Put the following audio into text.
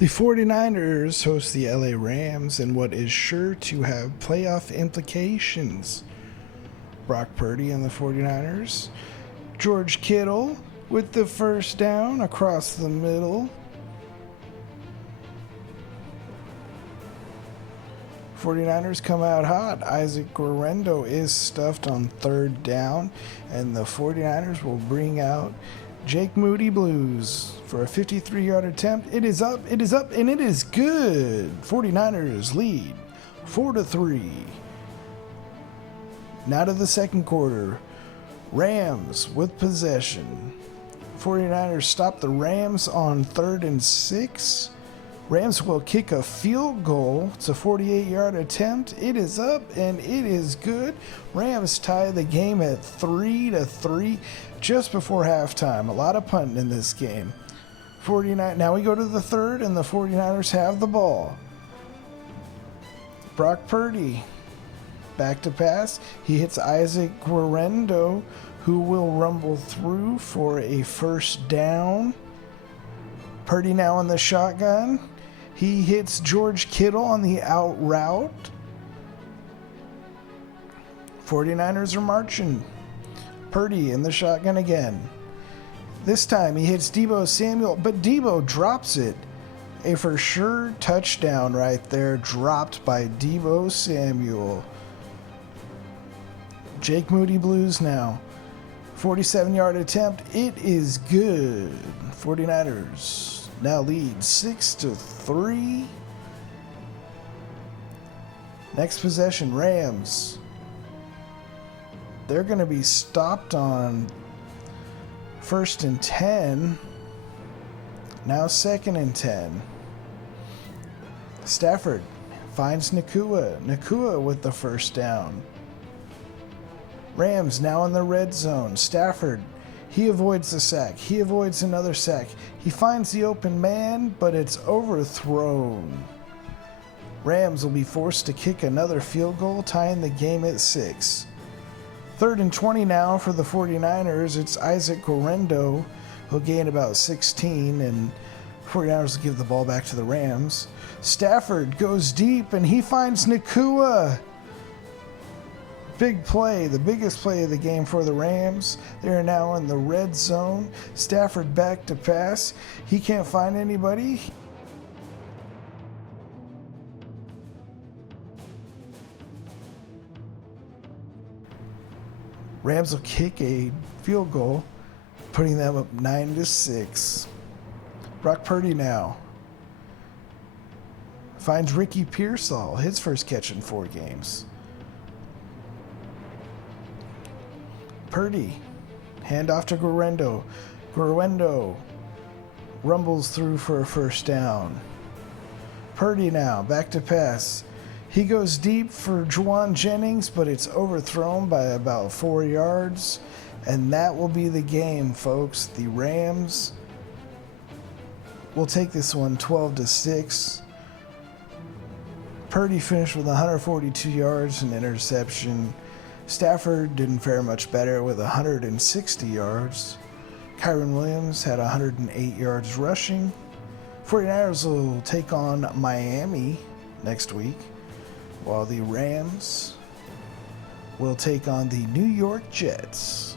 The 49ers host the LA Rams in what is sure to have playoff implications. Brock Purdy and the 49ers. George Kittle with the first down across the middle. 49ers come out hot. Isaac Guerrero is stuffed on third down, and the 49ers will bring out Jake Moody Blues for a 53-yard attempt. It is up, and it is good. 49ers lead 4-3. Now to the second quarter. Rams with possession. 49ers stop the Rams on 3rd and 6. Rams will kick a field goal. It's a 48-yard attempt. It is up and it is good. Rams tie the game at 3-3 just before halftime. A lot of punting in this game. 49. Now we go to the third and the 49ers have the ball. Brock Purdy back to pass. He hits Isaac Guerrero, who will rumble through for a first down. Purdy now in the shotgun. He hits George Kittle on the out route. 49ers are marching. Purdy in the shotgun again. This time he hits Deebo Samuel, but Deebo drops it. A for sure touchdown right there, dropped by Deebo Samuel. Jake Moody Blues now. 47-yard attempt. It is good. 49ers now lead 6-3. Next possession, Rams. They're going to be stopped on 1st and 10. Now 2nd and 10. Stafford finds Nakua. Nakua with the first down. Rams now in the red zone. Stafford, he avoids the sack. He avoids another sack. He finds the open man, but it's overthrown. Rams will be forced to kick another field goal, tying the game at 6. 3rd and 20 now for the 49ers. It's Isaac Guerrero. He'll gain about 16, and 49ers will give the ball back to the Rams. Stafford goes deep, and he finds Nakua. Big play, the biggest play of the game for the Rams. They are now in the red zone. Stafford back to pass. He can't find anybody. Rams will kick a field goal, putting them up 9-6. Brock Purdy now finds Ricky Pearsall, his first catch in 4 games. Purdy, handoff to Guerrero. Guerrero rumbles through for a first down. Purdy now, back to pass. He goes deep for Juwan Jennings, but it's overthrown by about 4 yards. And that will be the game, folks. The Rams will take this one 12-6. Purdy finished with 142 yards and interception. Stafford didn't fare much better with 160 yards. Kyron Williams had 108 yards rushing. 49ers will take on Miami next week, while the Rams will take on the New York Jets.